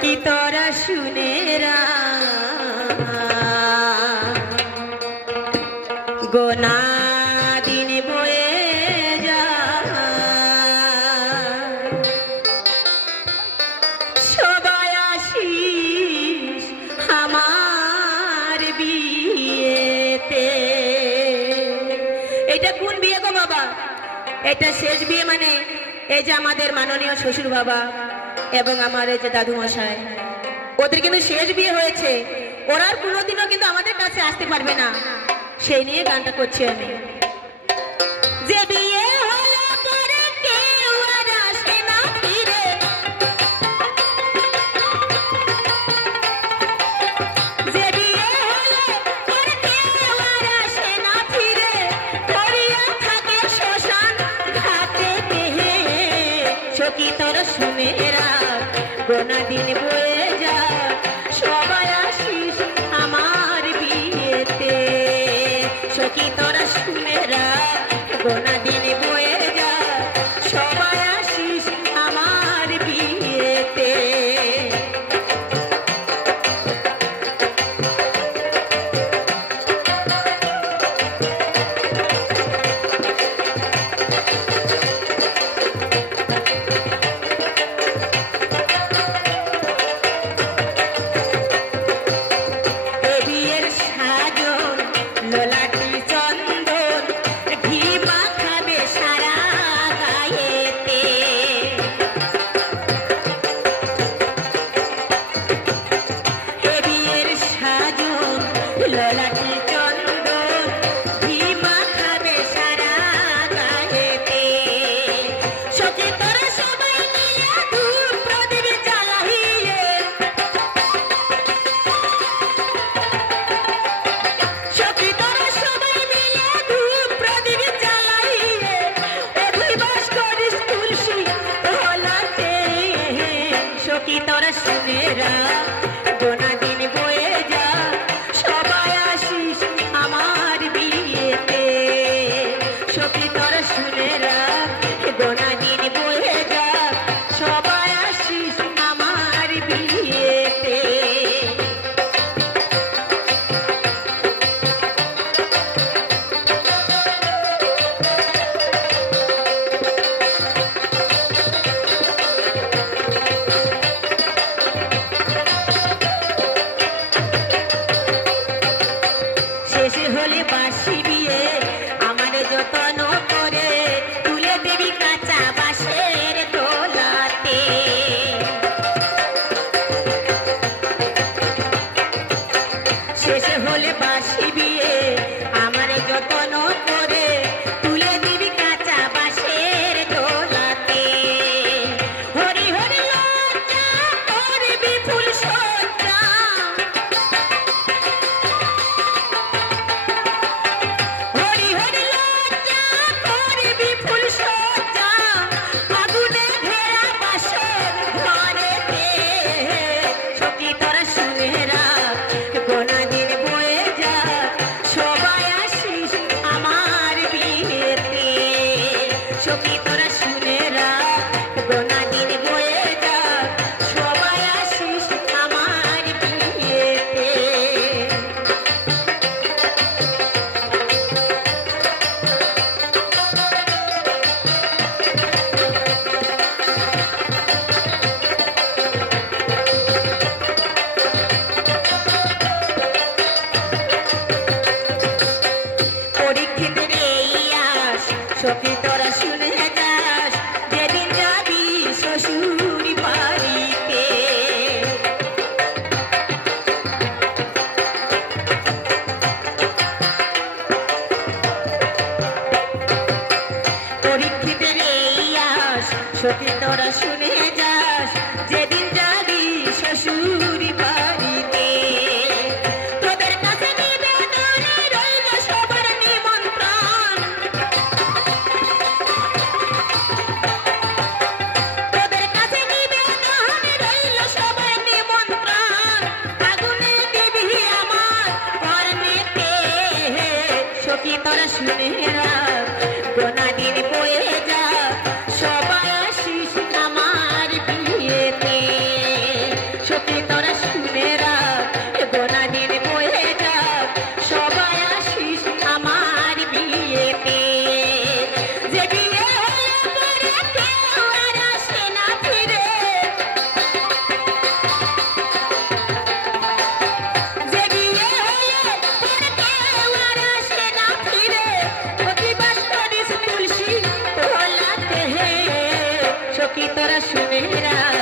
সখী তোরা শুনে রা গোনা দিন বয়ে যা সবাই আসিস আমার বিয়েতে। এটা কোন বিয়ে গো বাবা? এটা শেষ বিয়ে, মানে এই যে আমাদের মাননীয় শ্বশুর বাবা এবং আমার এই যে দাদু মশাই, ওদের কিন্তু শেষ বিয়ে হয়েছে। ওরা আর কোনোদিনও কিন্তু আমাদের কাছে আসতে পারবে না, সেই নিয়ে গানটা করছি আমি। যে বিয়ে হলো করে কেউ আর আসে না ফিরে, যে বিয়ে হলো করে কেউ আর আসে না ফিরে, পড়িয়া থাকে শ্মশান ঘাটে দেহে। সখী তোরা শুনে রাখ গোনা দিন বয়ে যা সবাই আসিস আমার বিয়েতে। সখী তোরা শুনে রাখ গোনা দিন বয়ে যা সবাই আসিস আমার বিয়েতে। সখী তোরা শুনে যাস যেদিন যাবি শ্বশুর বাড়িতে, তোদের কাছে নিবেদনে রইল সবার নিমন্ত্রণ, তোদের কাছে নিবেদনে রইল সবার নিমন্ত্রণ, আগুনে দিবি আমার কর্মেতে। সখী তোরা শুনে রাখ গোনা দিন বয়ে যা সবাই আসিস আমার বিয়েতে। তোরা শুনে রাখ